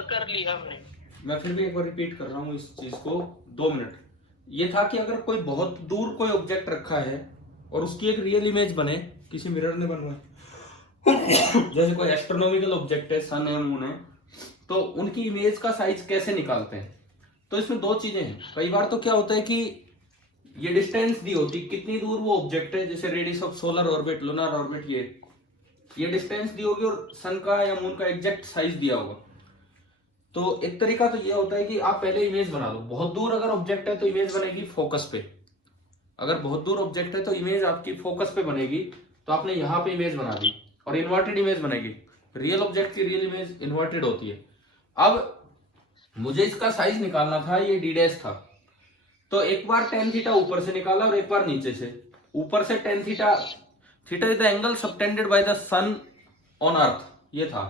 Sir कर लिया हमने। मैं फिर भी एक बार रिपीट कर रहा हूँ इस चीज को, 2 मिनट। ये था कि अगर कोई बहुत दूर कोई ऑब्जेक्ट रखा है और उसकी एक रियल इमेज बने, किसी मिरर ने बनवाए जैसे कोई एस्ट्रोनॉमिकल ऑब्जेक्ट है, सन है, मून है, तो उनकी इमेज का साइज कैसे निकालते हैं। तो इसमें 2 चीजें हैं। कई बार तो क्या होता है कि ये डिस्टेंस दी होती, कितनी दूर वो ऑब्जेक्ट है, जैसे radius of solar orbit, lunar orbit, ये डिस्टेंस दी होगी और सन का या मून का एग्जैक्ट साइज दिया होगा। तो एक तरीका तो ये होता है कि आप पहले इमेज बना लो। बहुत दूर अगर ऑब्जेक्ट है तो इमेज बनेगी फोकस पे। अगर बहुत दूर ऑब्जेक्ट है तो इमेज आपकी फोकस पे बनेगी। तो आपने यहाँ पे इमेज बना दी और इन्वर्टेड इमेज बनेगी। रियल ऑब्जेक्ट की रियल इमेज इन्वर्टेड होती है। अब मुझे इसका साइज निकालना था, ये डी डैश था। तो एक बार टेन थीटा ऊपर से निकाला और एक बार नीचे से। ऊपर से tan theta, theta is the angle subtended by the sun on earth, ये था।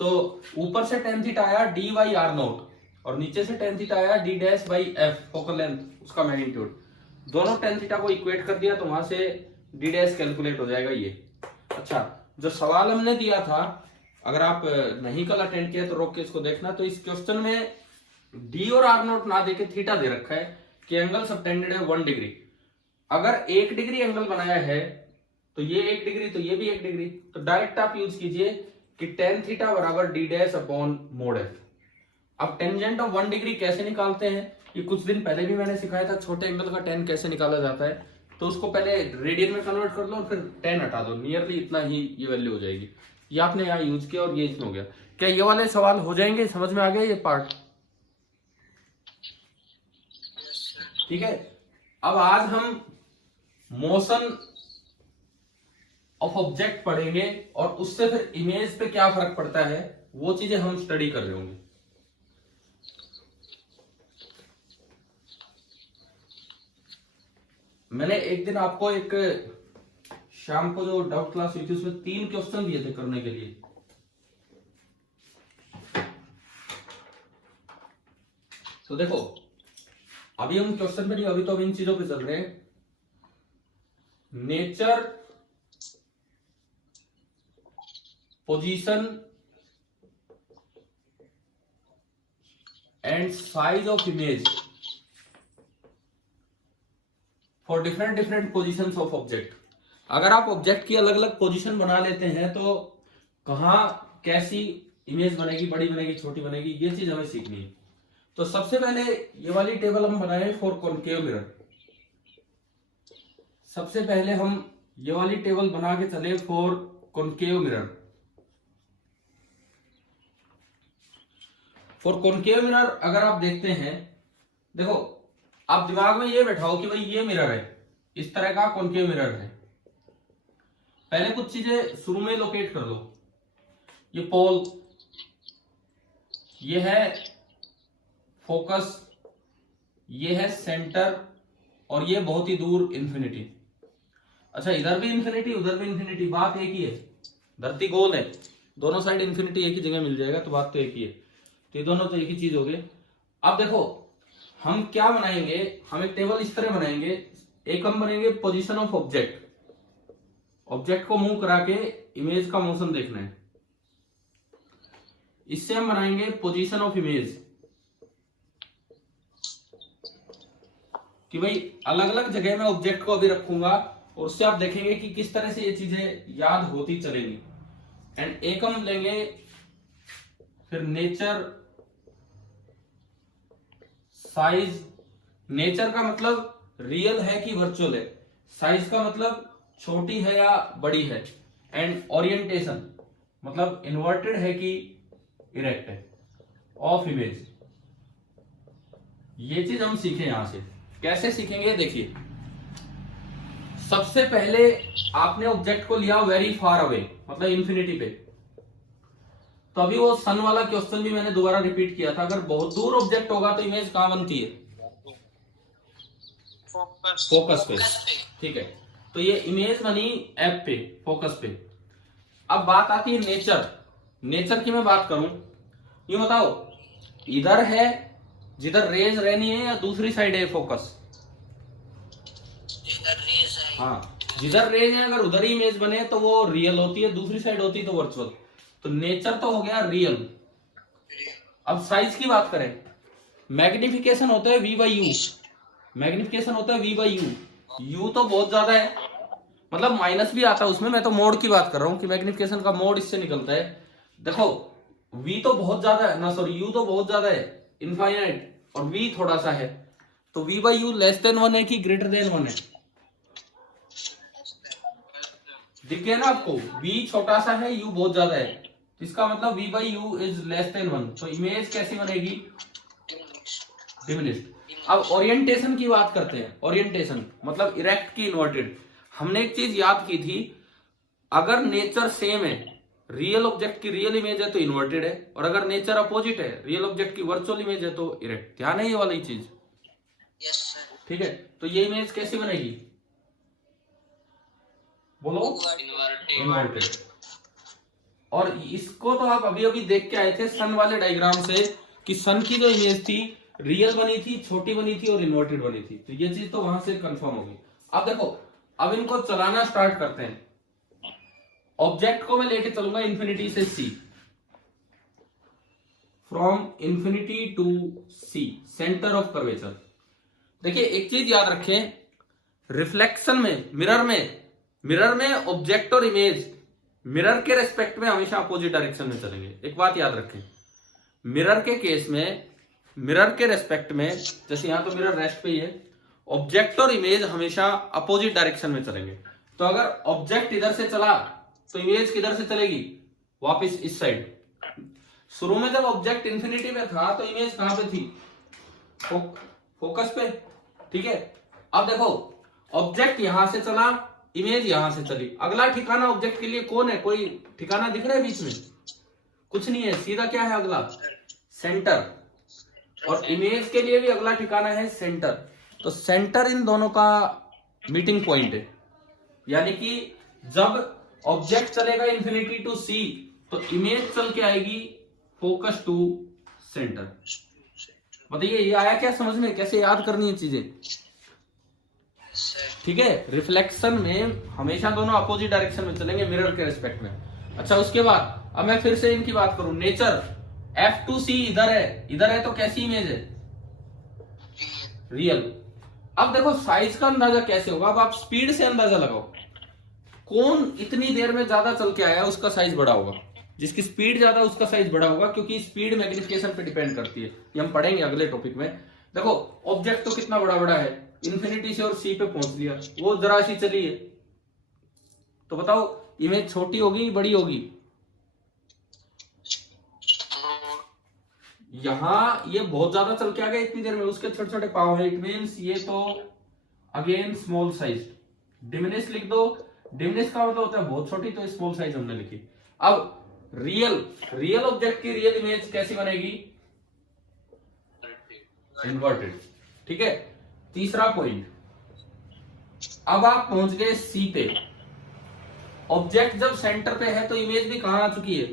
तो ऊपर से टेन थीटा आया डी बाई आर नोट और नीचे से टेन थीटा आया D dash by F, focal length, उसका मैग्नीट्यूड। दोनों टेन थीटा को इक्वेट कर दिया तो वहां से डी डैश कैलकुलेट हो जाएगा ये। अच्छा, जो सवाल हमने दिया था, अगर आप नहीं कल अटेंड किया तो रोक के इसको देखना। तो इस क्वेश्चन में डी और आर नोट ना देके थीटा दे रखा है कि एंगल सबटेंडेड है 1 डिग्री। अगर 1 डिग्री एंगल बनाया है तो ये 1 डिग्री, तो ये भी 1 डिग्री। तो डायरेक्ट आप यूज कीजिए कि टेन थीटा बराबर D dash upon mode F. अब टेंजेंट ऑफ 1 डिग्री कैसे निकालते हैं, ये कुछ दिन पहले भी मैंने सिखाया था। छोटे एंगल का टेन कैसे निकाला जाता है, तो उसको पहले रेडियन में कन्वर्ट कर लो और फिर टेन हटा दो, नियरली इतना ही ये वैल्यू हो जाएगी। ये आपने यहाँ यूज किया और ये इसमें हो गया। क्या ये वाले सवाल हो जाएंगे, समझ में आ गया ये पार्ट? ठीक है। अब आज हम मोशन ऑफ ऑब्जेक्ट पढ़ेंगे और उससे फिर इमेज पे क्या फर्क पड़ता है वो चीजें हम स्टडी कर रहे होंगे। मैंने एक दिन आपको एक शाम को जो डाउट क्लास हुई थी उसमें 3 क्वेश्चन दिए थे करने के लिए। तो देखो, अभी हम क्वेश्चन पे नहीं, अभी तो हम इन चीजों पे चल रहे हैं। Nature, position and size of image for different different positions of object. अगर आप ऑब्जेक्ट की अलग अलग पोजीशन बना लेते हैं तो कहां कैसी इमेज बनेगी, बड़ी बनेगी, छोटी बनेगी, ये चीज हमें सीखनी है। तो सबसे पहले ये वाली टेबल हम बनाए फॉर कॉनकेव मिरर। सबसे पहले हम ये वाली टेबल बना के चले for concave mirror. For concave mirror अगर आप देखते हैं, देखो आप दिमाग में ये बैठाओ कि भाई ये मिरर है, इस तरह का कॉनकेव मिरर है। पहले कुछ चीजें शुरू में लोकेट कर दो। ये पोल, ये है फोकस, ये है सेंटर और ये बहुत ही दूर इंफिनिटी। अच्छा, इधर भी इंफिनिटी उधर भी इंफिनिटी, बात एक ही है। धरती गोल है, दोनों साइड इंफिनिटी एक ही जगह मिल जाएगा, तो बात तो एक ही है। तो ये दोनों तो एक ही चीज हो गई। अब देखो हम क्या बनाएंगे, हम एक टेबल इस तरह बनाएंगे। एक हम बनेंगे पोजीशन ऑफ ऑब्जेक्ट, ऑब्जेक्ट को मूव करा के इमेज का मोशन देखना है। इससे हम बनाएंगे पोजीशन ऑफ इमेज, कि भाई अलग अलग जगह में ऑब्जेक्ट को अभी रखूंगा और उससे आप देखेंगे कि किस तरह से ये चीजें याद होती चलेंगी। एंड एक हम लेंगे फिर नेचर, साइज। नेचर का मतलब रियल है कि वर्चुअल है, साइज का मतलब छोटी है या बड़ी है, एंड ओरिएंटेशन मतलब इन्वर्टेड है कि इरेक्ट है ऑफ इमेज। ये चीज हम सीखें। यहां से कैसे सीखेंगे, देखिए सबसे पहले आपने ऑब्जेक्ट को लिया वेरी फार अवे, मतलब इंफिनिटी पे। तो अभी वो सन वाला क्वेश्चन भी मैंने दोबारा रिपीट किया था। अगर बहुत दूर ऑब्जेक्ट होगा तो इमेज कहां बनती है, फोकस पे। ठीक है, तो ये इमेज बनी एफ पे, फोकस पे। अब बात आती है नेचर। नेचर की मैं बात करूं, ये बताओ इधर है जिधर रेज रहनी है या दूसरी साइड है फोकस? हाँ, जिधर रेज है अगर उधर ही इमेज बने तो वो रियल होती है, दूसरी साइड होती तो वर्चुअल। तो नेचर तो हो गया रियल, अब साइज की बात करें, मैग्निफिकेशन होता है v बाई यू, मैग्निफिकेशन होता है v बाई यू। यू तो बहुत ज्यादा है, मतलब माइनस भी आता है उसमें, मैं तो मोड की बात कर रहा हूं कि मैग्निफिकेशन का मोड इससे निकलता है। देखो v तो बहुत ज्यादा है ना, सॉरी u तो बहुत ज्यादा है, इनफाइनाइट, और v थोड़ा सा है, तो v by you less than 1 है कि ग्रेटर देन 1 है? दिख गया ना आपको, v छोटा सा है, u बहुत ज्यादा है, इसका मतलब v by you is less than 1, तो इमेज कैसी बनेगी? डिमिनिश्ड। अब ओरिएंटेशन की बात करते हैं, ओरिएंटेशन मतलब इरेक्ट की इन्वर्टेड। हमने एक चीज याद की थी, अगर नेचर सेम है, रियल ऑब्जेक्ट की रियल इमेज है तो इन्वर्टेड है, और अगर नेचर अपोजिट है, रियल ऑब्जेक्ट की वर्चुअल इमेज है तो इरेक्ट। ध्यान है ये वाली चीज? Yes sir. ठीक है, तो ये इमेज कैसी बनेगी? बोलो। इन्वर्टेड। और इसको तो आप अभी अभी देख के आए थे सन वाले डायग्राम से, कि सन की जो इमेज थी रियल बनी थी, छोटी बनी थी और इन्वर्टेड बनी थी, तो ये चीज तो वहां से कंफर्म होगी। अब देखो, अब इनको चलाना स्टार्ट करते हैं। ऑब्जेक्ट को मैं लेके चलूंगा इंफिनिटी से C, from infinity to C, centre of curvature. देखिए एक चीज याद रखें, रिफ्लेक्शन में, मिरर में ऑब्जेक्ट और इमेज मिरर के रेस्पेक्ट में हमेशा अपोजिट डायरेक्शन में चलेंगे। एक बात याद रखें, मिरर के केस में, मिरर के रेस्पेक्ट में, जैसे यहां तो मिरर रेस्ट पे ही है, ऑब्जेक्ट और इमेज हमेशा अपोजिट डायरेक्शन में चलेंगे। तो अगर ऑब्जेक्ट इधर से चला तो इमेज किधर से चलेगी? वापस इस साइड। शुरू में जब ऑब्जेक्ट इंफिनिटी में था तो इमेज कहां पे थी? फोकस पे। ठीक है, अब देखो ऑब्जेक्ट यहां से चला, इमेज यहां से चली, अगला ठिकाना ऑब्जेक्ट के लिए कौन है? कोई ठिकाना दिख रहा है बीच में? कुछ नहीं है, सीधा क्या है अगला? सेंटर। और इमेज के लिए भी अगला ठिकाना है सेंटर। तो सेंटर इन दोनों का मीटिंग पॉइंट है, यानी कि जब ऑब्जेक्ट चलेगा इंफिनिटी टू सी तो इमेज चल के आएगी फोकस टू सेंटर। बताइए ये आया क्या समझ में? कैसे याद करनी है चीजें? ठीक है, रिफ्लेक्शन में हमेशा दोनों अपोजिट डायरेक्शन में चलेंगे मिरर के रिस्पेक्ट में। अच्छा, उसके बाद अब मैं फिर से इनकी बात करूं, नेचर F2C इधर है तो कैसी इमेज है? रियल। अब देखो साइज का अंदाजा कैसे होगा? अब आप स्पीड से अंदाजा लगाओ, कौन इतनी देर में ज्यादा चल के आया उसका साइज बड़ा होगा, जिसकी स्पीड ज्यादा उसका साइज बड़ा होगा, क्योंकि स्पीड मैग्निफिकेशन पे डिपेंड करती है। ये हम पढ़ेंगे अगले टॉपिक में। देखो ऑब्जेक्ट तो कितना बड़ा बड़ा है, इंफिनिटी से और सी पे पहुंच लिया, वो जरा सी चली है, तो बताओ इमेज छोटी होगी बड़ी होगी? यहां ये बहुत ज्यादा चल के आ गया इतनी देर में, उसके छोटे छोटे पाव है, इट मींस ये तो अगेन स्मॉल साइज। डिमिनिश लिख दो, डिमिनिश का मतलब होता है बहुत छोटी, तो स्मॉल साइज हमने लिखी। अब रियल ऑब्जेक्ट की रियल इमेज कैसी बनेगी? इन्वर्टेड। ठीक है, तीसरा पॉइंट, अब आप पहुंच गए सी पे। ऑब्जेक्ट जब सेंटर पे है तो इमेज भी कहां आ चुकी है?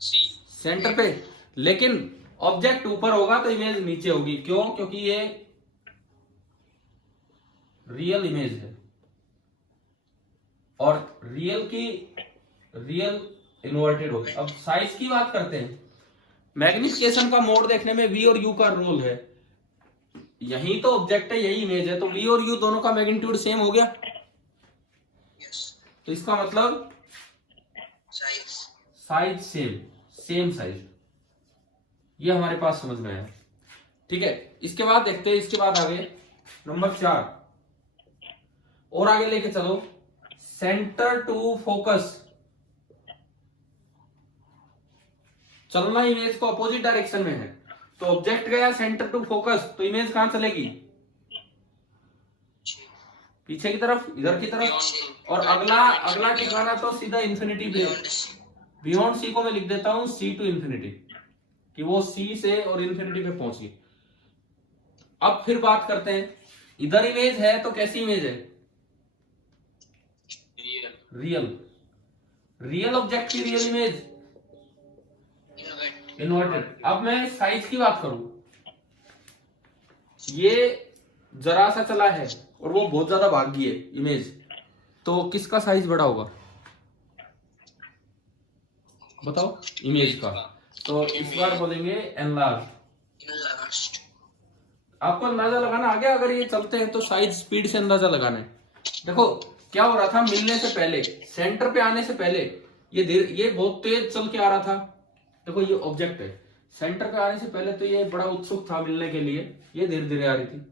सी, सेंटर पे। लेकिन ऑब्जेक्ट ऊपर होगा तो इमेज नीचे होगी, क्यों? क्योंकि ये रियल इमेज है, और रियल इन्वर्टेड होगी। अब साइज की बात करते हैं, मैग्निफिकेशन का मोड देखने में v और u का रोल है, यही तो ऑब्जेक्ट है, यही इमेज है, तो v और u दोनों का मैग्नीट्यूड सेम हो गया। तो इसका मतलब साइज सेम साइज, ये हमारे पास समझ में आया। ठीक है, इसके बाद देखते हैं, इसके बाद आगे नंबर 4 और आगे लेके चलो, सेंटर टू फोकस। चलना इमेज को अपोजिट डायरेक्शन में है, तो ऑब्जेक्ट गया सेंटर टू फोकस, तो इमेज कहां चलेगी? पीछे की तरफ, इधर की तरफ। और अगला ठिकाना तो सीधा इंफिनिटी पे, बियॉन्ड सी को मैं लिख देता हूं सी टू इंफिनिटी, कि वो सी से और इंफिनिटी पे पहुंची। अब फिर बात करते हैं, इधर इमेज है तो कैसी इमेज है? रियल ऑब्जेक्ट की रियल इमेज इन्वर्टेड। अब मैं साइज की बात करूं, ये जरा सा चला है और वो बहुत ज्यादा भागी है इमेज, तो किसका साइज बड़ा होगा? बताओ, इमेज का। तो इस बार बोलेंगे एनलार्ज। enlarged, आपको अंदाजा लगाना आ गया, अगर ये चलते हैं तो साइज स्पीड से अंदाजा लगाना है। देखो क्या हो रहा था, मिलने से पहले, सेंटर पे आने से पहले ये बहुत तेज चल के आ रहा था। देखो ये ऑब्जेक्ट है, सेंटर पे आने से पहले तो ये बड़ा उत्सुक था मिलने के लिए, ये धीरे धीरे आ रही थी।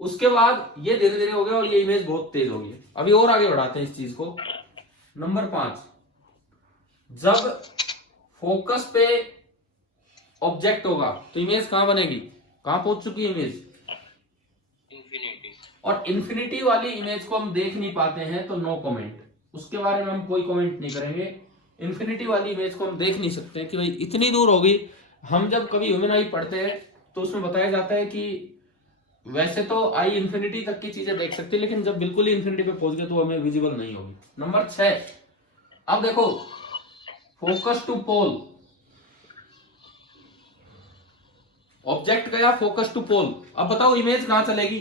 उसके बाद ये धीरे धीरे हो गया और ये इमेज बहुत तेज हो गई। अभी और आगे बढ़ाते हैं इस चीज को। नंबर 5, जब फोकस पे ऑब्जेक्ट होगा तो इमेज कहां बनेगी, कहां पहुंच चुकी है इमेज, infinity, और इन्फिनिटी वाली इमेज को हम देख नहीं पाते हैं तो नो कमेंट, उसके बारे में हम कोई कमेंट नहीं करेंगे। इन्फिनिटी वाली इमेज को हम देख नहीं सकते कि भाई इतनी दूर होगी। हम जब कभी ह्यूमन आई पढ़ते हैं तो उसमें बताया जाता है कि वैसे तो आई इन्फिनिटी तक की चीजें देख सकती है, लेकिन जब बिल्कुल ही इन्फिनिटी पे पहुंच गए तो हमें विजिबल नहीं होगी। नंबर 6, अब देखो फोकस टू पोल, ऑब्जेक्ट गया फोकस टू पोल, अब बताओ इमेज कहां चलेगी,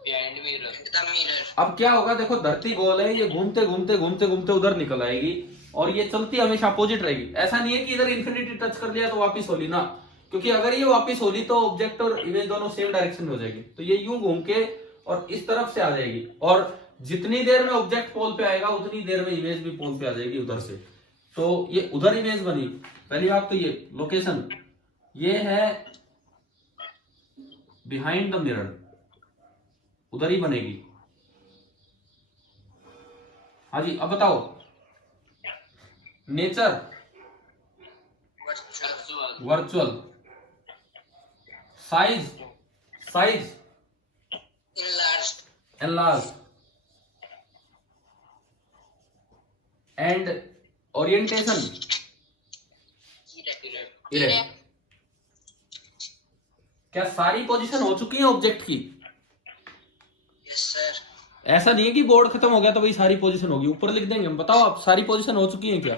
behind mirror, the mirror, अब क्या होगा, देखो धरती गोल है, ये घूमते घूमते घूमते घूमते उधर निकल आएगी और ये चलती हमेशा अपोजिट रहेगी। ऐसा नहीं है कि इधर इन्फिनिटी टच कर लिया तो वापस होली ना, क्योंकि अगर ये वापस होली तो ऑब्जेक्ट और इमेज दोनों सेम डायरेक्शन में हो जाएगी। तो ये यूं घूम के और इस तरफ से आ जाएगी, और जितनी देर में ऑब्जेक्ट पोल पे आएगा उतनी देर में इमेज भी पोल पे आ जाएगी उधर से। तो ये उधर इमेज बनी। पहली बात तो ये लोकेशन, ये है बिहाइंड द मिरर, उधर ही बनेगी। हाँ जी, अब बताओ nature, virtual, virtual, size, size enlarged, enlarge, and orientation erect, erect. क्या सारी पोजीशन हो चुकी है ऑब्जेक्ट की? yes sir, ऐसा नहीं है कि बोर्ड खत्म हो गया तो वही सारी पोजीशन होगी, ऊपर लिख देंगे हम। बताओ आप सारी पोजीशन हो चुकी है क्या?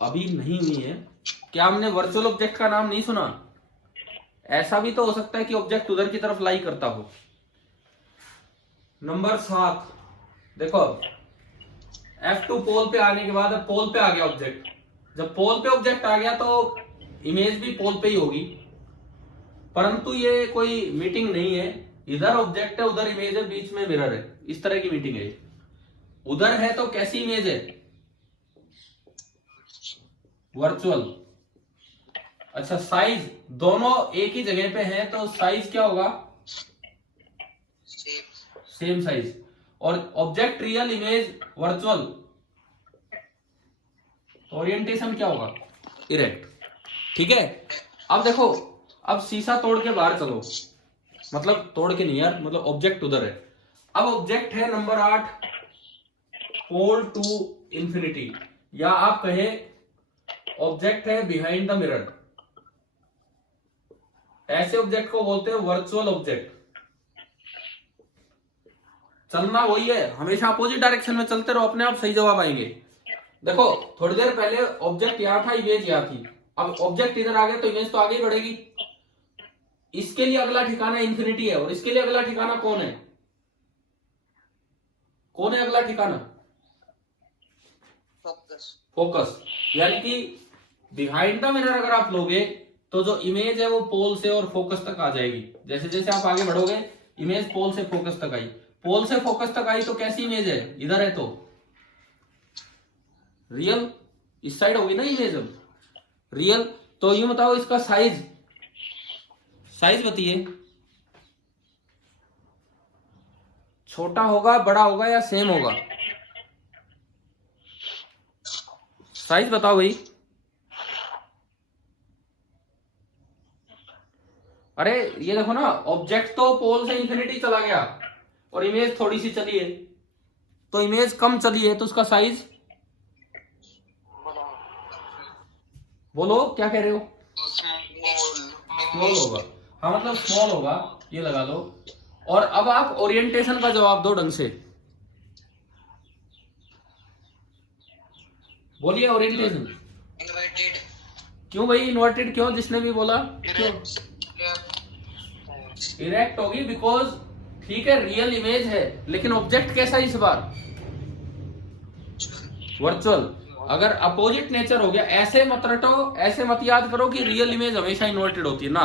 अभी नहीं हुई है। क्या हमने वर्चुअल ऑब्जेक्ट का नाम नहीं सुना? ऐसा भी तो हो सकता है कि ऑब्जेक्ट उधर की तरफ लाई करता हो। नंबर 7, देखो F2 पोल पे आने के बाद अब पोल पे आ गया ऑब्जेक्ट। जब पोल पे ऑब्जेक्ट आ गया तो इमेज भी पोल पे ही होगी, परंतु ये कोई मीटिंग नहीं है। इधर ऑब्जेक्ट है, उधर इमेज है, बीच में मिरर है, इस तरह की मीटिंग है। उधर है तो कैसी इमेज है? वर्चुअल। अच्छा, साइज दोनों एक ही जगह पे हैं तो साइज क्या होगा? same, same size. और object real, image virtual, orientation क्या होगा? इरेक्ट। ठीक है, अब देखो, अब शीशा तोड़ के बाहर चलो, मतलब तोड़ के नहीं यार, मतलब ऑब्जेक्ट उधर है। अब ऑब्जेक्ट है नंबर 8, पोल टू इंफिनिटी, या आप कहे ऑब्जेक्ट है बिहाइंड द मिरर। ऐसे ऑब्जेक्ट को बोलते हैं वर्चुअल ऑब्जेक्ट। चलना वही है, हमेशा अपोजिट डायरेक्शन में चलते रहो, अपने आप सही जवाब आएंगे। देखो थोड़ी देर पहले ऑब्जेक्ट यहां था, इमेज यहां थी। अब ऑब्जेक्ट इधर आ गया तो इमेज तो आगे ही बढ़ेगी। इसके लिए अगला ठिकाना इंफिनिटी है और इसके लिए अगला ठिकाना कौन है? कौन है अगला ठिकाना? focus, focus. यानी कि बिहाइंड द मिरर अगर आप लोगे तो जो इमेज है वो पोल से और फोकस तक आ जाएगी। जैसे जैसे आप आगे बढ़ोगे इमेज पोल से फोकस तक आई, पोल से फोकस तक आई तो कैसी इमेज है? इधर है तो रियल, इस साइड होगी ना इमेज। अब रियल तो यूं बताओ इसका साइज, साइज बताइए, छोटा होगा, बड़ा होगा या सेम होगा? साइज बताओ भाई। अरे ये देखो ना, ऑब्जेक्ट तो पोल से इंफिनिटी चला गया और इमेज थोड़ी सी चली है, तो इमेज कम चली है तो उसका साइज बोलो, क्या कह रहे हो? स्मॉल होगा। हाँ मतलब स्मॉल होगा, ये लगा लो। और अब आप ओरिएंटेशन का जवाब दो ढंग से, बोलिए ओरिएंटेशन। inverted, क्यों भाई इन्वर्टेड क्यों? जिसने भी बोला क्यों? इरेक्ट होगी बिकॉज, ठीक है रियल इमेज है लेकिन ऑब्जेक्ट कैसा इस बार? वर्चुअल। अगर अपोजिट नेचर हो गया, ऐसे मत रटो, ऐसे मत याद करो कि रियल इमेज हमेशा इन्वर्टेड होती है ना।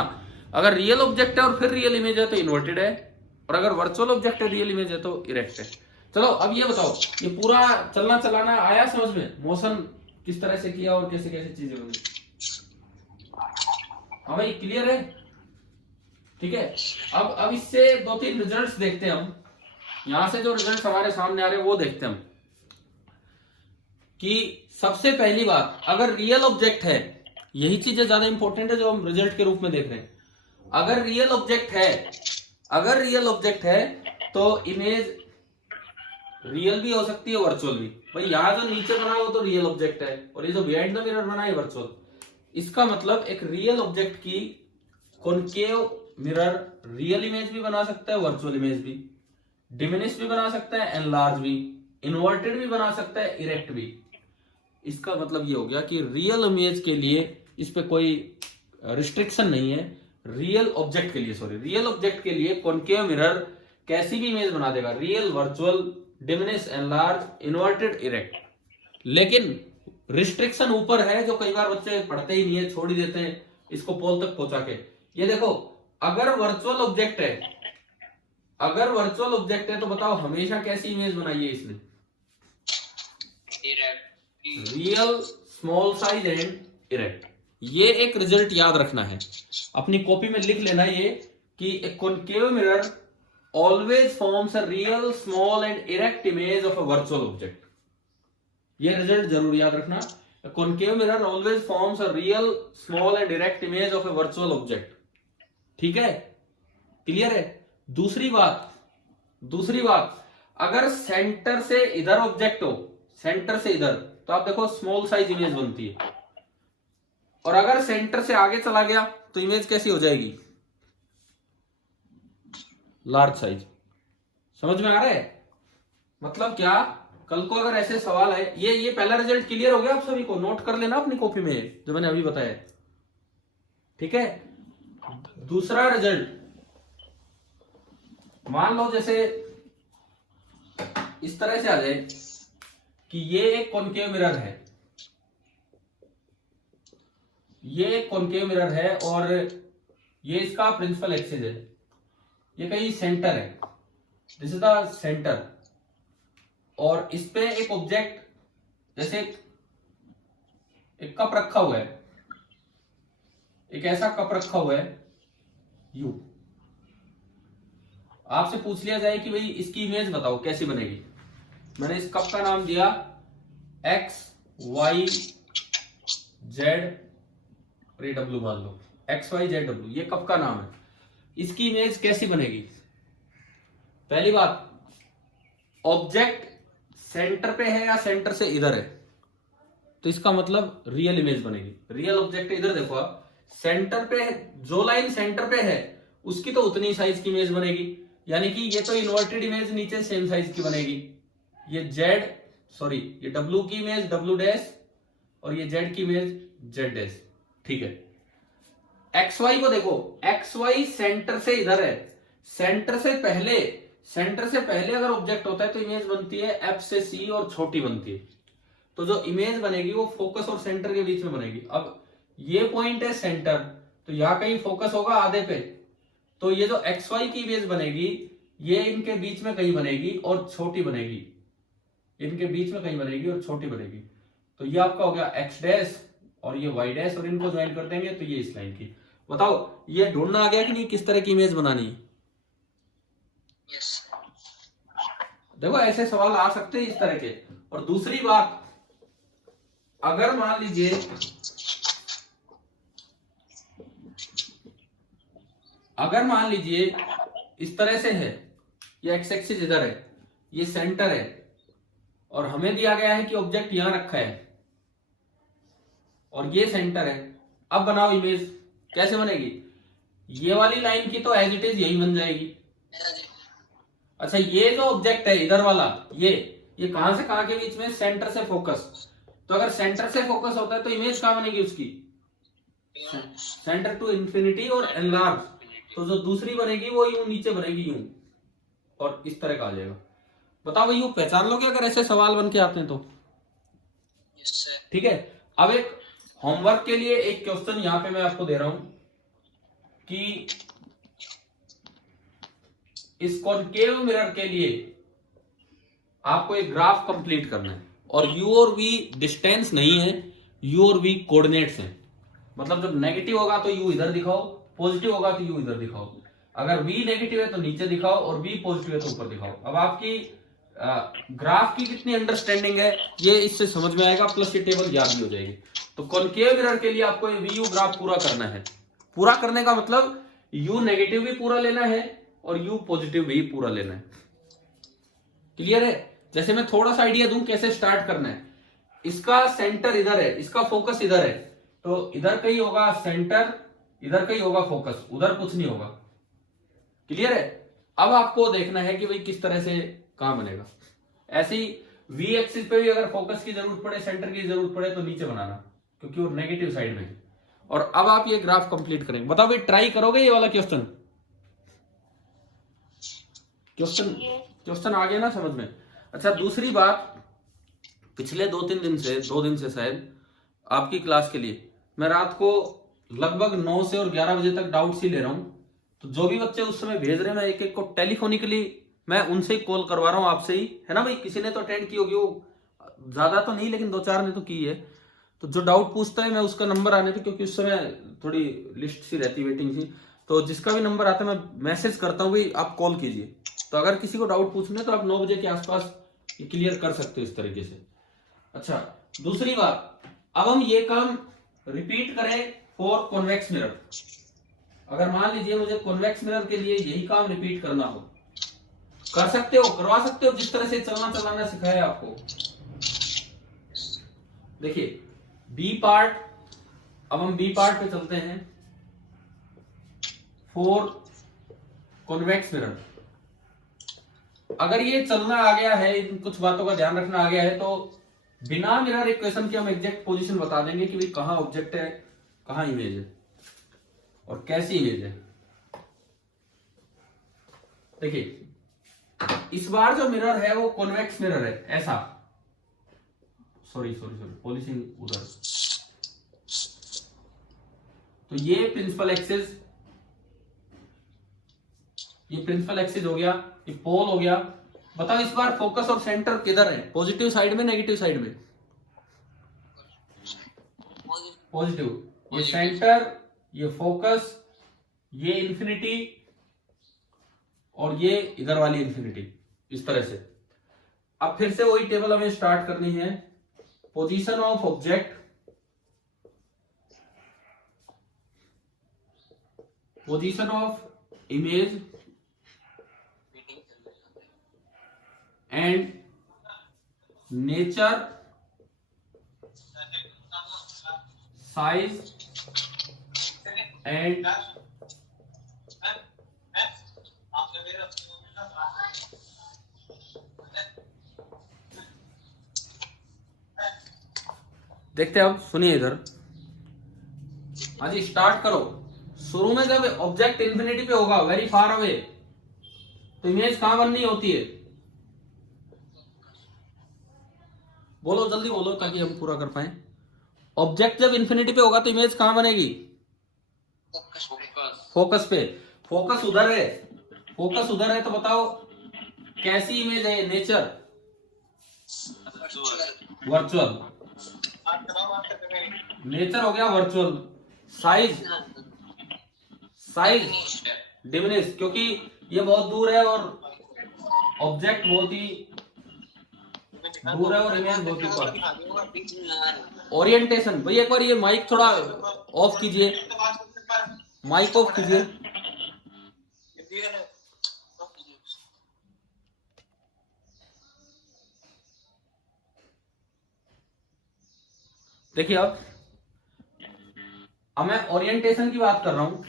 अगर रियल ऑब्जेक्ट है और फिर रियल इमेज है तो इन्वर्टेड है, और अगर वर्चुअल ऑब्जेक्ट है रियल इमेज है तो इरेक्ट है। चलो अब ये बताओ, ये पूरा चलना चलाना आया समझ में, मोशन किस तरह से किया और कैसे कैसे चीजें बनी। हाँ भाई क्लियर है, ठीक है। अब इससे 2-3 रिजल्ट्स देखते हैं हम। यहां से जो रिजल्ट हमारे सामने आ रहे हैं वो देखते हैं हम, कि सबसे पहली बात, अगर रियल ऑब्जेक्ट है, यही चीजें ज्यादा इंपॉर्टेंट है जो हम रिजल्ट के रूप में देख रहे हैं। अगर रियल ऑब्जेक्ट है, अगर रियल ऑब्जेक्ट है तो इमेज रियल भी हो सकती है, वर्चुअल भी। भाई यहां जो नीचे बना वो तो रियल ऑब्जेक्ट है, और ये जो बिहाइंड द मिरर बना है वर्चुअल। इसका मतलब एक रियल ऑब्जेक्ट की कॉनकेव मिरर रियल इमेज भी बना सकता है, वर्चुअल इमेज भी, डिमिनिश भी बना सकता है, एनलार्ज भी, इन्वर्टेड भी बना सकता है, इरेक्ट भी। इसका मतलब ये हो गया कि रियल इमेज के लिए इस पे कोई रिस्ट्रिक्शन नहीं है। रियल ऑब्जेक्ट के लिए, सॉरी, रियल ऑब्जेक्ट के लिए कॉनकेव मिरर कैसी भी इमेज बना देगा, real, virtual, diminish, enlarge, inverted, erect. लेकिन रिस्ट्रिक्शन ऊपर है जो कई बार बच्चे पढ़ते ही नहीं है, छोड़ ही देते हैं इसको पोल तक पहुंचा के। ये देखो, अगर वर्चुअल ऑब्जेक्ट है, अगर वर्चुअल ऑब्जेक्ट है तो बताओ हमेशा कैसी इमेज बनाई है इसने, real, small size and erect. ये एक रिजल्ट याद रखना है, अपनी कॉपी में लिख लेना ये, कि ए concave mirror always forms a real, small and erect image of a virtual object. ये रिजल्ट जरूर याद रखना, concave mirror always forms a real, small and erect image of a virtual object. ठीक है, क्लियर है। दूसरी बात, अगर सेंटर से इधर ऑब्जेक्ट हो, सेंटर से इधर, तो आप देखो स्मॉल साइज इमेज बनती है, और अगर सेंटर से आगे चला गया तो इमेज कैसी हो जाएगी, लार्ज साइज। समझ में आ रहा है मतलब क्या। कल को अगर ऐसे सवाल है, ये पहला रिजल्ट क्लियर हो गया आप सभी को, नोट कर लेना अपनी कॉपी में जो मैंने अभी बताया, ठीक है। दूसरा रिजल्ट, मान लो जैसे इस तरह से आ जाए कि ये एक कॉनकेव मिरर है, ये एक कॉनकेव मिरर है, और ये इसका प्रिंसिपल एक्सिस है, ये कहीं सेंटर है, दिस इज द सेंटर, और इस पे एक ऑब्जेक्ट, जैसे एक कप रखा हुआ है, एक ऐसा कप रखा हुआ है यू। आपसे पूछ लिया जाए कि भाई इसकी इमेज बताओ कैसी बनेगी। मैंने इस कप का नाम दिया एक्स, वाई, जेड, और ये डब्ल्यू मान लो, एक्स, वाई, जेड, डब्ल्यू, ये कप का नाम है। इसकी इमेज कैसी बनेगी। पहली बात, ऑब्जेक्ट सेंटर पे है या सेंटर से इधर है, तो इसका मतलब रियल इमेज बनेगी। रियल ऑब्जेक्ट इधर देखो आप, सेंटर पे है, जो लाइन सेंटर पे है उसकी तो उतनी साइज की इमेज बनेगी, यानी कि ये तो इन्वर्टेड इमेज नीचे सेम साइज की बनेगी। ये ये डब्ल्यू की इमेज डब्ल्यू डैश, और ये जेड की इमेज जेड डैश, ठीक है। एक्स वाई को देखो, एक्स वाई सेंटर से इधर है, सेंटर से पहले अगर ऑब्जेक्ट होता है तो इमेज बनती है एफ से सी और छोटी बनती है, तो जो इमेज बनेगी वो फोकस और सेंटर के बीच में बनेगी। अब ये पॉइंट है सेंटर, तो यहां कहीं फोकस होगा आधे पे, तो ये जो एक्स वाई की इमेज बनेगी ये इनके बीच में कहीं बनेगी और छोटी बनेगी, इनके बीच में कहीं बनेगी और छोटी बनेगी। तो ये आपका हो गया एक्स डैश और ये वाई डैश, और इनको ज्वाइन कर देंगे तो ये इस लाइन की। बताओ ये ढूंढना आ गया कि नहीं किस तरह की इमेज बनानी है। यस देखो ऐसे सवाल आ सकते हैं इस तरह के। और दूसरी बात, अगर मान लीजिए इस तरह से है, ये एक्स एक्सिस इधर है, ये सेंटर है, और हमें दिया गया है कि ऑब्जेक्ट यहां रखा है और ये सेंटर है। अब बनाओ इमेज, कैसे बनेगी। ये वाली लाइन की तो एज इट इज यही बन जाएगी। अच्छा ये जो ऑब्जेक्ट है इधर वाला, ये कहां से कहां के बीच में, सेंटर से फोकस, तो अगर सेंटर से फोकस होता है तो इमेज कहां बनेगी उसकी, सेंटर टू इंफिनिटी और एनलार्ज, तो जो दूसरी बनेगी वो यूं नीचे बनेगी यूं, और इस तरह का आ जाएगा। बताओ यूं पहचान लोगे अगर ऐसे सवाल बन के आते हैं तो। Yes sir. ठीक है। अब एक होमवर्क के लिए एक क्वेश्चन यहां पे मैं आपको दे रहा हूं कि इस कॉनकेव मिरर के लिए आपको एक ग्राफ कंप्लीट करना है और u और v डिस्टेंस नहीं है, u और v कोऑर्डिनेट्स हैं। मतलब जब नेगेटिव होगा तो u इधर दिखाओ, पॉजिटिव होगा तो u इधर दिखाओ। अगर v नेगेटिव है तो नीचे दिखाओ और v पॉजिटिव है तो ऊपर दिखाओ। अब आपकी ग्राफ की कितनी अंडरस्टैंडिंग है ये इससे समझ में आएगा, प्लस ये टेबल याद भी हो जाएगी। तो कॉनकेव मिरर के लिए आपको ये vu ग्राफ पूरा करना है। पूरा करने का मतलब u नेगेटिव भी पूरा लेना है और u पॉजिटिव भी पूरा लेना है। क्लियर है? जैसे मैं थोड़ा सा आइडिया दूं कैसे स्टार्ट करना है। इसका सेंटर इधर है, इसका फोकस इधर है, तो इधर कहीं होगा सेंटर, इधर कहीं होगा फोकस, उधर कुछ नहीं होगा। क्लियर है? अब आपको देखना है कि भाई किस तरह से कहां बनेगा। ऐसे ही v एक्सिस पे भी अगर फोकस की जरूरत पड़े, सेंटर की जरूरत पड़े तो नीचे बनाना, क्योंकि वो नेगेटिव साइड में है। और अब आप ये ग्राफ कंप्लीट करेंगे। बताओ भाई, ट्राई करोगे ये वाला क्वेश्चन? क्वेश्चन आ गया ना समझ में? अच्छा, दूसरी बात, पिछले 2 दिन से शायद आपकी क्लास के लिए मैं रात को लगभग 9 से और 11 बजे तक डाउट्स ही ले रहा हूं। तो जो भी बच्चे उस समय भेज रहे हैं, मैं एक एक को टेलीफोनिकली मैं उनसे ही कॉल करवा रहा हूं, आपसे ही, है ना भाई? किसी ने तो अटेंड की होगी, वो ज्यादा तो नहीं लेकिन 2-4 ने तो की है। तो जो डाउट पूछता है मैं उसका नंबर आने पे, क्योंकि उस समय थोड़ी लिस्ट सी रहती, वेटिंग सी, तो जिसका भी नंबर आता है मैं मैसेज करता हूँ भाई आप कॉल कीजिए। तो अगर किसी को डाउट पूछना है तो आप 9 बजे के आसपास क्लियर कर सकते हो इस तरीके से। अच्छा, दूसरी बात, अब हम ये काम रिपीट करें फॉर कॉन्वेक्स मिरर। अगर मान लीजिए मुझे कॉन्वेक्स मिरर के लिए यही काम रिपीट करना हो, कर सकते हो, करवा सकते हो, जिस तरह से चलना चलाना सिखाया आपको। देखिए बी पार्ट, अब हम बी पार्ट पे चलते हैं। फॉर कॉन्वेक्स मिरर अगर ये चलना आ गया है, इन कुछ बातों का ध्यान रखना आ गया है, तो बिना मिरर इक्वेशन के हम एग्जैक्ट पोजीशन बता देंगे कि भाई कहां ऑब्जेक्ट है, कहां इमेज है और कैसी इमेज है। देखिए इस बार जो मिरर है वो कॉन्वेक्स मिरर है, ऐसा, सॉरी पॉलिशिंग उधर। तो ये प्रिंसिपल एक्सिस हो गया, ये पोल हो गया। बताओ इस बार फोकस और सेंटर किधर है? पॉजिटिव साइड में, नेगेटिव साइड में? पॉजिटिव। ये सेंटर, ये फोकस, ये इंफिनिटी और ये इधर वाली इंफिनिटी, इस तरह से। अब फिर से वही टेबल हमें स्टार्ट करनी है। Position of object, position of image and nature, size and देखते हैं। अब सुनिए इधर, हाँ जी स्टार्ट करो। शुरू में जब ऑब्जेक्ट इंफिनिटी पे होगा, वेरी फार अवे, तो इमेज कहां बननी होती है? बोलो जल्दी बोलो ताकि हम पूरा कर पाए। ऑब्जेक्ट जब इंफिनिटी पे होगा तो इमेज कहां बनेगी? फोकस पे। फोकस उधर है, फोकस उधर है, तो बताओ कैसी इमेज है? Nature, virtual. नेचर हो गया वर्चुअल। साइज, डिमिनिश, क्योंकि ये बहुत दूर है और ऑब्जेक्ट बहुत ही दूर है और इमेज बहुत ऊपर। ओरिएंटेशन, भाई एक बार ये माइक थोड़ा ऑफ कीजिए, माइक ऑफ कीजिए। देखिए अब मैं ओरिएंटेशन की बात कर रहा हूं।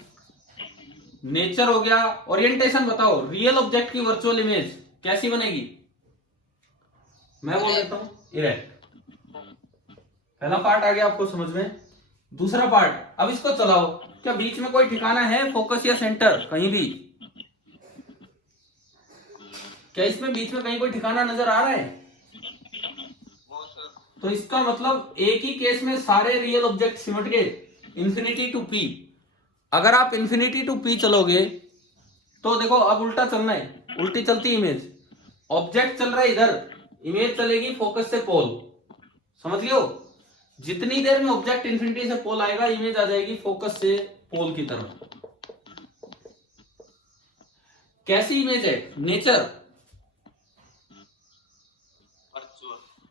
नेचर हो गया, ओरिएंटेशन बताओ, रियल ऑब्जेक्ट की वर्चुअल इमेज कैसी बनेगी? मैं बोल देता हूं इरेक्ट। पहला पार्ट आ गया आपको समझ में। दूसरा पार्ट, अब इसको चलाओ। क्या बीच में कोई ठिकाना है फोकस या सेंटर? कहीं भी? क्या इसमें बीच में कहीं कोई ठिकाना नजर आ रहा है? तो इसका मतलब एक ही केस में सारे रियल ऑब्जेक्ट सिमट गए इंफिनिटी टू पी। अगर आप इंफिनिटी टू पी चलोगे तो देखो अब उल्टा चलना है, उल्टी चलती इमेज। ऑब्जेक्ट चल रहा है इधर, इमेज चलेगी फोकस से पोल, समझ लियो। जितनी देर में ऑब्जेक्ट इंफिनिटी से पोल आएगा इमेज आ जाएगी फोकस से पोल की तरफ। कैसी इमेज है? Nature,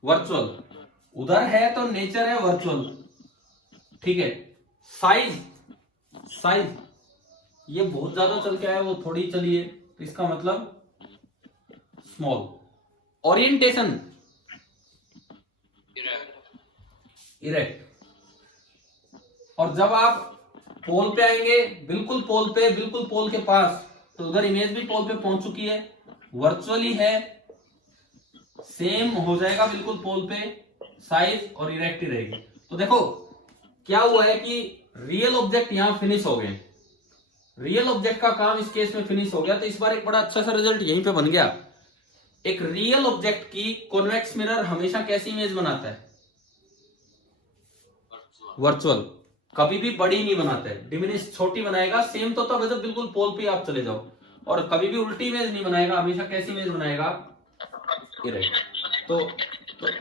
virtual. उधर है तो नेचर है वर्चुअल, ठीक है। साइज, साइज ये बहुत ज्यादा चल के आया, वो थोड़ी चली है, तो इसका मतलब स्मॉल। Orientation erect. और जब आप पोल पे आएंगे, बिल्कुल पोल पे, बिल्कुल पोल के पास, तो उधर इमेज भी पोल पे पहुंच चुकी है, वर्चुअली है, सेम हो जाएगा बिल्कुल पोल पे, साइज और इरेक्ट ही रहेगी। तो देखो क्या हुआ है कि रियल ऑब्जेक्ट यहां फिनिश हो गए, रियल ऑब्जेक्ट का काम इस केस में फिनिश हो गया। तो इस बार एक बड़ा अच्छा सा रिजल्ट यहीं पे बन गया। एक रियल ऑब्जेक्ट की कॉन्वेक्स मिरर हमेशा कैसी इमेज बनाता है? वर्चुअल। कभी भी बड़ी नहीं बनाता है, डिमिनिश छोटी बनाएगा। सेम तो तब जब बिल्कुल पोल पे आप चले जाओ। और कभी भी उल्टी इमेज नहीं बनाएगा, हमेशा कैसी इमेज बनाएगा? इरेक्ट। तो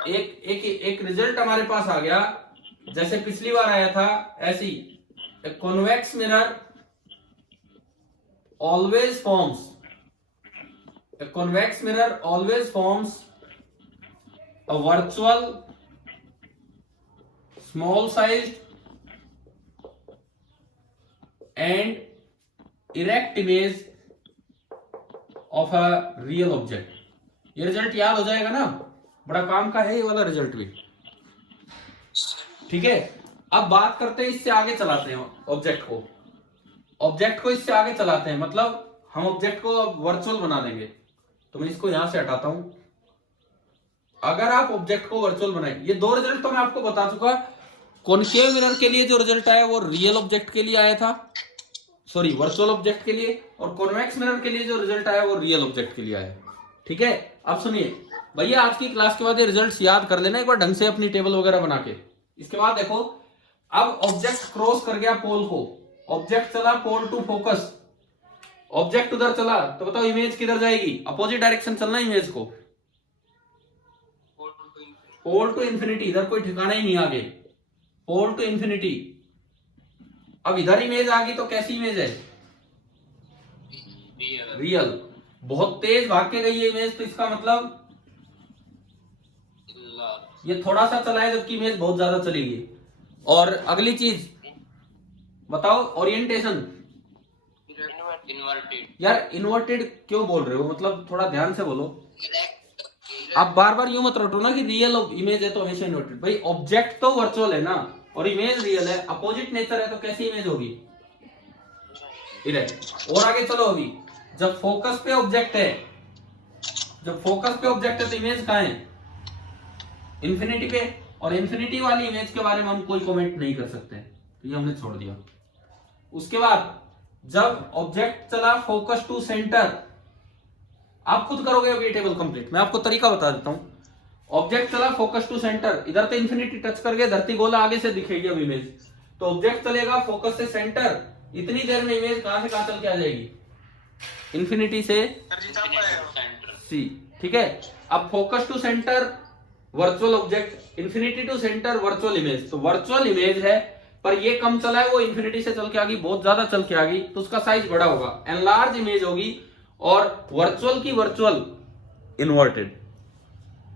एक रिजल्ट हमारे पास आ गया, जैसे पिछली बार आया था ऐसी। Convex mirror always forms, a convex mirror always forms a virtual small sized and erect image of a real object। ये रिजल्ट याद हो जाएगा ना, बड़ा काम का है ये वाला रिजल्ट भी, ठीक है। अब बात करते हैं, इससे आगे चलाते हैं ऑब्जेक्ट को इससे आगे चलाते हैं, मतलब हम ऑब्जेक्ट को अब वर्चुअल बना देंगे। तो मैं इसको यहां से हटाता हूं। अगर आप ऑब्जेक्ट को वर्चुअल बनाए, ये दो रिजल्ट तो मैं आपको बता चुका। कॉनकेव मिरर के लिए जो रिजल्ट आया वो रियल ऑब्जेक्ट के लिए आया था, सॉरी वर्चुअल ऑब्जेक्ट के लिए। और कॉन्वेक्स मिरर के लिए जो रिजल्ट आया वो रियल ऑब्जेक्ट के लिए आया, ठीक है। अब सुनिए भैया, आज की क्लास के बाद ये रिजल्ट याद कर लेना एक बार ढंग से अपनी टेबल वगैरह बना के। इसके बाद देखो, अब ऑब्जेक्ट क्रॉस कर गया पोल को, ऑब्जेक्ट चला पोल टू फोकस, ऑब्जेक्ट उधर चला, तो बताओ इमेज किधर जाएगी? अपोजिट डायरेक्शन चलना इमेज को, पोल टू इंफिनिटी। इधर कोई ठिकाना ही नहीं आगे, पोल टू इंफिनिटी। अब इधर इमेज आ गई तो कैसी इमेज है? रियल। बहुत तेज भाग के गई है इमेज, तो इसका मतलब ये थोड़ा सा चला है जबकि इमेज बहुत ज्यादा चली गई। और अगली चीज बताओ, ओरिएंटेशन। इनवर्टेड। यार इन्वर्टेड क्यों बोल रहे हो? मतलब थोड़ा ध्यान से बोलो। आप बार बार यूं मत रटो ना कि रियल इमेज है तो हमेशा इन्वर्टेड। भाई ऑब्जेक्ट तो वर्चुअल है ना, और इमेज रियल है, अपोजिट नेचर है, तो कैसी इमेज होगी? इरेक्ट। और आगे चलो, अभी जब फोकस पे ऑब्जेक्ट है, जब फोकस पे ऑब्जेक्ट है तो इमेज कहां है? इंफिनिटी पे। और इंफिनिटी वाली इमेज के बारे में हम कोई कमेंट नहीं कर सकते, तो ये हमने छोड़ दिया। उसके बाद जब ऑब्जेक्ट चला फोकस टू सेंटर, आप खुद करोगे अभी टेबल कंप्लीट, मैं आपको तरीका बता देता हूं। ऑब्जेक्ट चला फोकस टू सेंटर, इधर तो इंफिनिटी टच कर गया, धरती गोला आगे से दिखेगी अब इमेज। तो ऑब्जेक्ट चलेगा फोकस से सेंटर, इतनी देर में इमेज कहां से कहां चल के आ जाएगी? इंफिनिटी से सी, ठीक है। अब focus to centre virtual object, infinity to centre virtual image. तो वर्चुअल इमेज है, पर ये कम चला है, वो इंफिनिटी से चल के आ गई, बहुत ज्यादा चल के आ गई, तो उसका साइज बड़ा होगा, एनलार्ज इमेज होगी। और वर्चुअल की वर्चुअल इन्वर्टेड।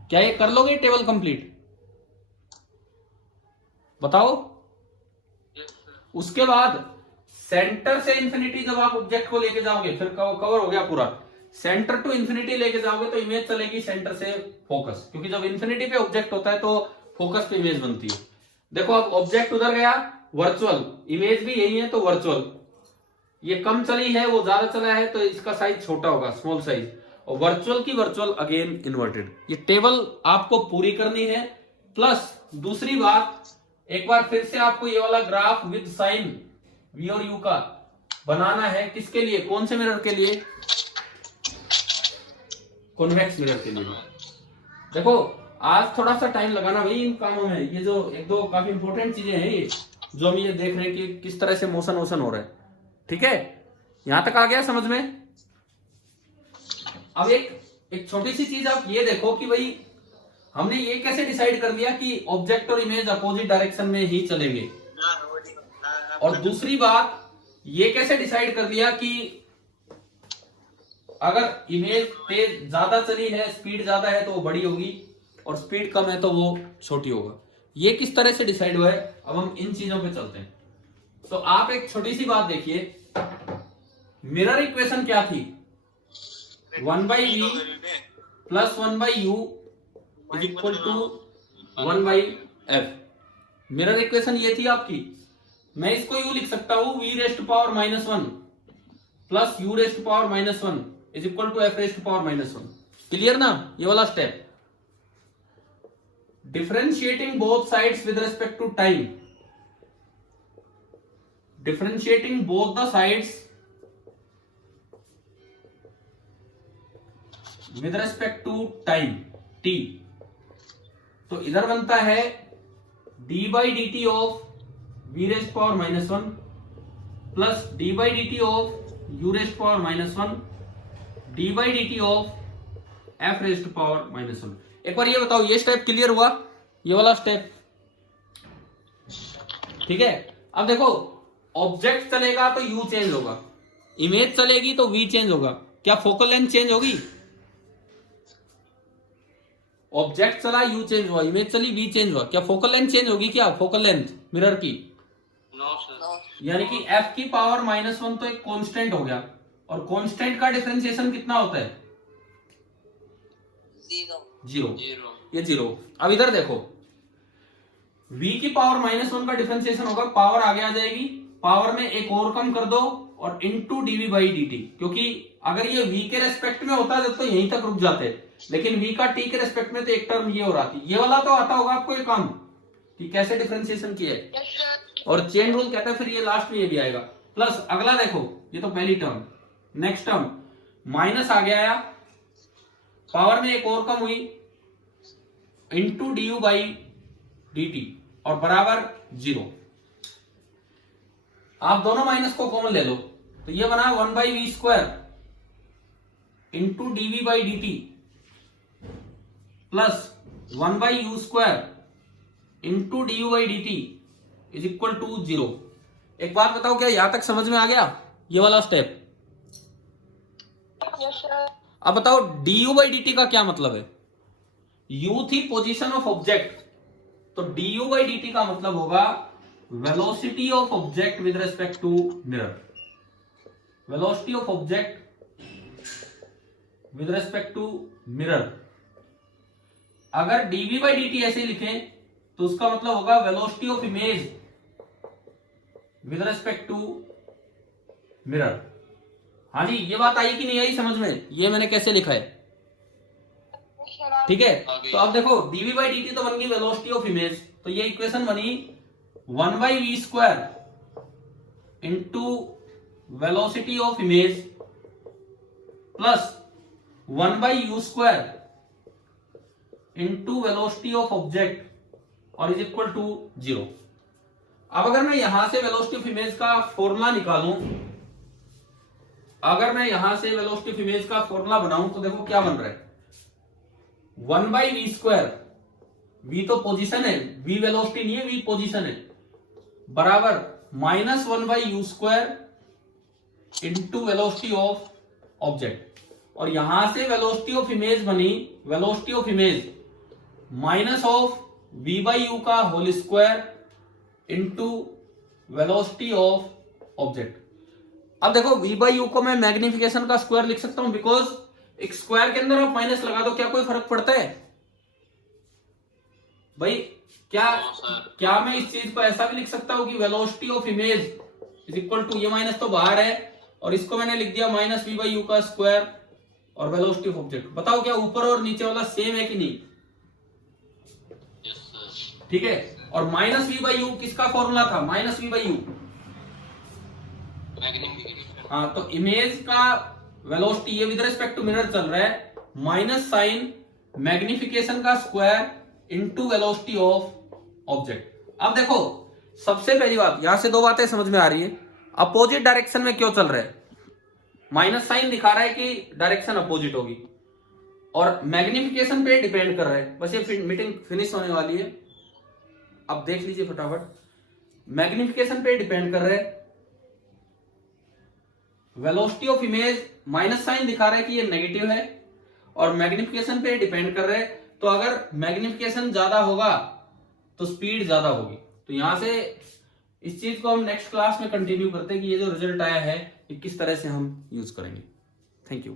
क्या ये कर लोगे टेबल कंप्लीट? बताओ। उसके बाद सेंटर से इंफिनिटी जब आप ऑब्जेक्ट को लेके जाओगे, फिर कवर हो गया पूरा। सेंटर टू इंफिनिटी लेके जाओगे तो इमेज चलेगी सेंटर से फोकस, क्योंकि जब इंफिनिटी पे ऑब्जेक्ट होता है तो फोकस पे इमेज बनती है। देखो अब ऑब्जेक्ट उधर गया, वर्चुअल इमेज भी यही है, तो वर्चुअल। ये कम चली है, वो ज्यादा चला है, तो इसका साइज छोटा होगा, स्मॉल साइज। और वर्चुअल की वर्चुअल अगेन इन्वर्टेड। ये टेबल आपको पूरी करनी है। प्लस दूसरी बात, एक बार फिर से आपको ये वाला ग्राफ विद साइन वी और यू का बनाना है। किसके लिए? कौन से मिरर के लिए? कॉन्वेक्स मिरर के लिए। देखो आज थोड़ा सा टाइम लगाना भाई इन कामों में, ये जो एक दो काफी इंपॉर्टेंट चीजें हैं ये जो हम ये देख रहे हैं कि किस तरह से मोशन वोशन हो रहा है। ठीक है, यहां तक आ गया समझ में। अब एक छोटी सी चीज आप ये देखो कि भाई हमने ये कैसे डिसाइड कर लिया कि ऑब्जेक्ट और इमेज अपोजिट डायरेक्शन में ही चलेंगे, और दूसरी बात ये कैसे डिसाइड कर लिया कि अगर इमेज तेज ज्यादा चली है, स्पीड ज्यादा है तो वो बड़ी होगी, और स्पीड कम है तो वो छोटी होगा। ये किस तरह से डिसाइड हुआ है, अब हम इन चीजों पे चलते हैं। तो आप एक छोटी सी बात देखिए, मिरर इक्वेशन क्या थी, 1/v plus 1/u is equal to 1/f। Mirror equation ये थी आपकी। मैं इसको यू लिख सकता हूं, v raised power -1 plus u raised power -1 is equal to f raised power -1। Clear ना, ये वाला step. Differentiating both sides with respect to time, differentiating both the sides with respect to time t। तो इधर बनता है d/dt of v raised power -1 plus d/dt of u raised power -1 d/dt of f raised power -1। एक बार ये बताओ, ये step clear हुआ, ये वाला स्टेप? ठीक है। अब देखो, ऑब्जेक्ट चलेगा तो u चेंज होगा, इमेज चलेगी तो v चेंज होगा। क्या फोकल लेंथ चेंज होगी? ऑब्जेक्ट चला u चेंज हुआ, इमेज चली v चेंज हुआ। क्या फोकल लेंथ चेंज होगी? क्या फोकल लेंथ मिरर की? No sir. यानी कि f की पावर -1 तो एक कांस्टेंट हो गया, और कांस्टेंट का डिफरेंशिएशन कितना होता है? 0। ये 0। अब इधर देखो, v की पावर -1 का डिफरेंशिएशन होगा, पावर आगे आ जाएगी, पावर में एक और कम कर दो और इनटू dv/dt। क्योंकि अगर ये v के रेस्पेक्ट में होता है तो यहीं तक रुक जाते, लेकिन v का t के रेस्पेक्ट में तो एक टर्म ये हो रहा थी। ये वाला तो आता होगा आपको ये काम कि कैसे डिफरेंशिएशन किया है, और चेन रूल कहता है फिर ये लास्ट में ये भी आएगा। प्लस अगला देखो, ये तो पहली टर्म, नेक्स्ट टर्म माइनस आ गया, पावर में एक और कम हुई, इंटू du/dt और बराबर 0। आप दोनों माइनस को कॉमन ले लो तो ये बना 1/v² into dv/dt plus 1/u² into du/dt is equal to 0। एक बात बताओ, क्या यहां तक समझ में आ गया ये वाला स्टेप? अब बताओ du/dt का क्या मतलब है? u थी पोजीशन ऑफ ऑब्जेक्ट, तो du/dt का मतलब होगा velocity of object with respect to mirror. Velocity of object with respect to mirror. अगर dv/dt ऐसे लिखें तो उसका मतलब होगा velocity of image with respect to mirror. हाँ जी, ये बात आई कि नहीं आई समझ में? ये मैंने कैसे लिखा है? ठीक है। तो अब देखो, dv/dt तो बन गई वेलोसिटी ऑफ इमेज, तो ये इक्वेशन बनी 1/v² into velocity of image plus 1/u² into velocity of object और इज इक्वल टू 0। अब अगर मैं यहां से वेलोसिटी ऑफ इमेज का फॉर्मूला निकालूं, अगर मैं यहां से वेलोसिटी ऑफ इमेज का फॉर्मूला बनाऊं तो देखो क्या बन रहा है, 1/v², v तो पोजीशन है, v वेलोसिटी नहीं है, v पोजीशन है, बराबर -1/u² into velocity of object. और यहां से वेलोसिटी ऑफ इमेज बनी, velocity of image minus of v/u का whole square into velocity of object. अब देखो, v/u को मैं मैग्निफिकेशन का स्क्वायर लिख सकता हूं, बिकॉज एक स्क्वायर के अंदर आप माइनस लगा दो, क्या कोई फर्क पड़ता है भाई? क्या मैं इस चीज को ऐसा भी लिख सकता हूं कि velocity of image is equal to, ये माइनस तो बाहर है और इसको मैंने लिख दिया -v/u का स्क्वायर और वेलोसिटी ऑफ ऑब्जेक्ट। बताओ क्या ऊपर और नीचे वाला सेम है कि नहीं? ठीक है। और -v/u किसका फॉर्मूला था? -v/u। हाँ, तो इमेज का वेलोसिटी ये विद रिस्पेक्ट टू मिरर चल रहा है, माइनस साइन मैग्निफिकेशन का square into velocity of object. अब देखो सबसे पहली बात, यहां से दो बातें समझ में आ रही है। अपोजिट डायरेक्शन में क्यों चल रहा है, माइनस साइन दिखा रहा है कि डायरेक्शन अपोजिट होगी, और मैग्निफिकेशन पे डिपेंड कर रहा है। बस ये मीटिंग फिनिश होने वाली है, अब देख लीजिए फटाफट। मैग्निफिकेशन पे डिपेंड कर रहा है, velocity of image minus sign दिखा रहा है कि ये नेगेटिव है, और मैग्निफिकेशन पे डिपेंड कर रहे हैं। तो अगर मैग्निफिकेशन ज्यादा होगा तो स्पीड ज्यादा होगी। तो यहां से इस चीज को हम नेक्स्ट क्लास में कंटिन्यू करते हैं कि ये जो रिजल्ट आया है ये किस तरह से हम यूज करेंगे। Thank you.